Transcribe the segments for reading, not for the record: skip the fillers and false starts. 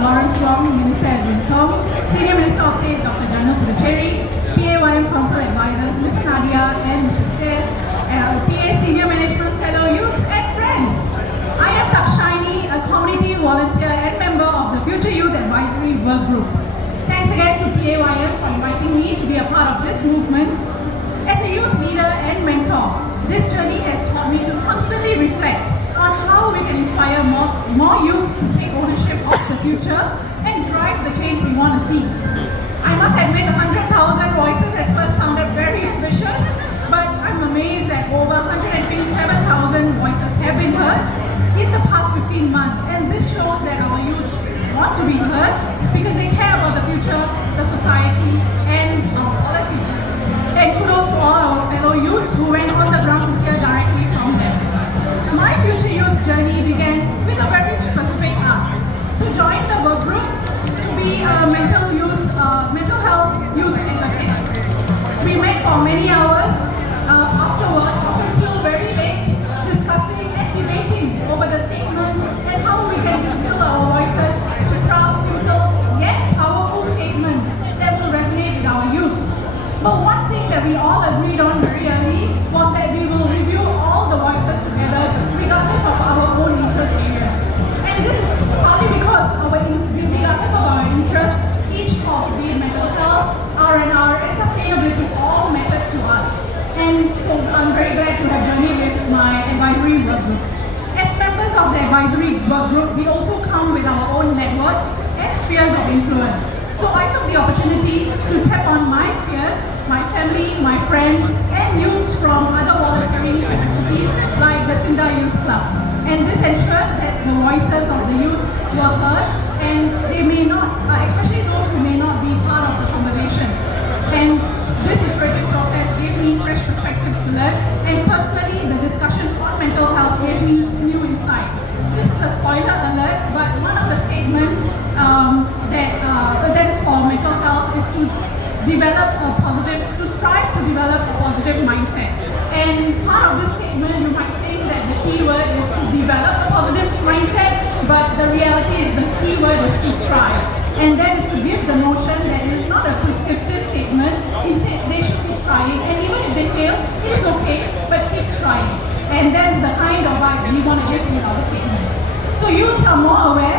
Lawrence Wong, Minister Edwin Tong, Senior Minister of State Dr. Janil Pudducherry, PAYM Council Advisors Ms. Nadia and Mr. Steph, PA Senior Management Fellow Youths and friends. I am Thakshayeni, a community volunteer and member of the Future Youth Advisory Work Group. Thanks again to PAYM for inviting me to be a part of this movement. As a youth leader and mentor, this journey has taught me to constantly reflect on how we can inspire more youths to take ownership of the future and drive the change we want to see. I must admit 100,000 voices at first sounded very ambitious, but I'm amazed that over 127,000 voices have been heard in the past 15 months, and this shows that our youths want to be heard because they care about the future, the society, and our policies. And kudos to all our fellow youths who went on the ground to hear directly from them. My Future Youth journey began with a very specific ask: to join the work group to be a mental health youth advocate. We met for many hours after work, until very late, discussing and debating over the statements and how we can distill our voices to craft simple yet powerful statements that will resonate with our youths. But one thing that we all agreed on very early was that we will review all the voices together regardless of our own interest areas. And this is partly because regardless of our interests, each cause, be it mental health, R&R, and sustainability, all mattered to us. And so I'm very glad to have journeyed with my advisory work group. As members of the advisory work group, we also come with our own networks and spheres of influence. So I took the opportunity to tap on my spheres, my family, my friends, and youths from other volunteering capacities like the Sinda Youth Club. And this ensured that the voices of the youths were heard, and they may not, especially those who may not be part of the conversations. And this iterative process gave me fresh perspectives to learn, and personally, the discussions on mental health gave me new insights. This is a spoiler alert, but one of the statements that is for mental health is to strive to develop a positive mindset. And part of this statement, you might think that the key word is to develop a positive mindset, but the reality is the key word is to strive. And that is to give the notion that it is not a prescriptive statement, instead they should be trying, and even if they fail, it is okay, but keep trying. And that is the kind of vibe we want to give with our statements. So youths are more aware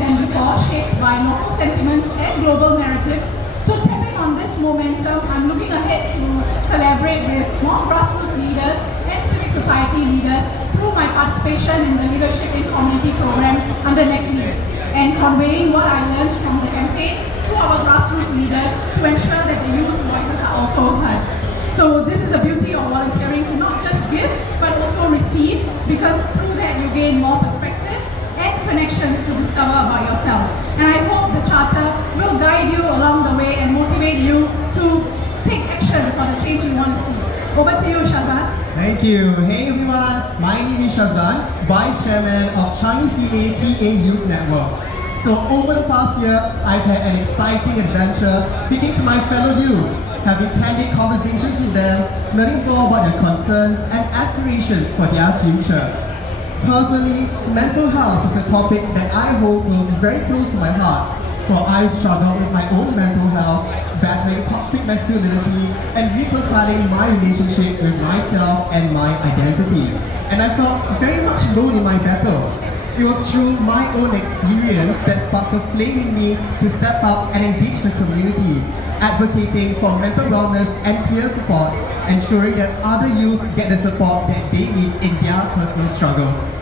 than before, shaped by local sentiments and global narratives. So tapping on this momentum, I'm looking ahead to collaborate with more grassroots leaders and civic society leaders through my participation in the Leadership in Community program under NECLEAD, and conveying what I learned from the campaign to our grassroots leaders to ensure that the youth voices are also heard. So this is the beauty of volunteering, to not just give, but also receive, because through that you gain more perspectives and connections to discover about yourself. And I hope the Charter will guide you along the way and motivate you to take action for the change you want to see. Over to you, Syazan. Thank you. Hey everyone, my name is Syazan, Vice Chairman of Chinese CA PA Youth Network. So over the past year, I've had an exciting adventure speaking to my fellow youths, having candid conversations with them, learning more about their concerns and aspirations for their future. Personally, mental health is a topic that I hold very close to my heart, for I struggle with my own mental health, battling toxic masculinity and reconciling my relationship with myself and my identity. And I felt very much alone in my battle. It was through my own experience that sparked a flame in me to step up and engage the community, advocating for mental wellness and peer support, ensuring that other youths get the support that they need in their personal struggles.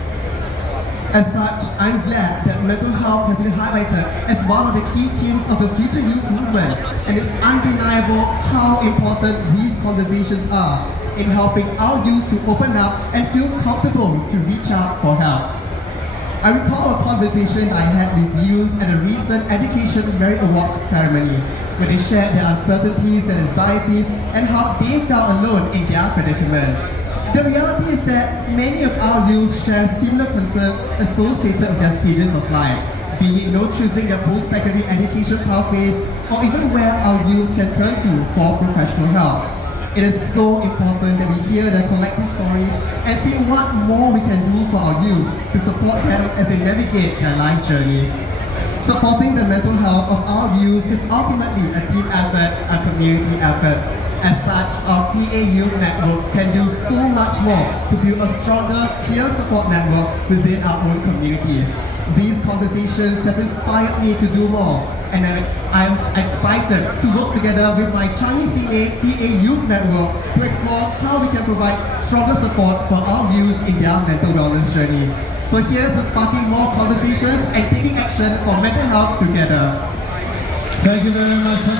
As such, I'm glad that mental health has been highlighted as one of the key themes of the Future Youth movement, and it's undeniable how important these conversations are in helping our youth to open up and feel comfortable to reach out for help. I recall a conversation I had with youths at a recent Education Merit Awards ceremony, where they shared their uncertainties and anxieties and how they felt alone in their predicament. The reality is that many of our youth share similar concerns associated with their stages of life, be it choosing their post-secondary education pathways or even where our youth can turn to for professional help. It is so important that we hear their collective stories and see what more we can do for our youth to support them as they navigate their life journeys. Supporting the mental health of our youth is ultimately a team effort, a community effort. As such, our PA Youth networks can do so much more to build a stronger peer support network within our own communities. These conversations have inspired me to do more, and I'm excited to work together with my Chinese CA PA Youth network to explore how we can provide stronger support for our youth in their mental wellness journey. So here's to sparking more conversations and taking action for mental health together. Thank you very much.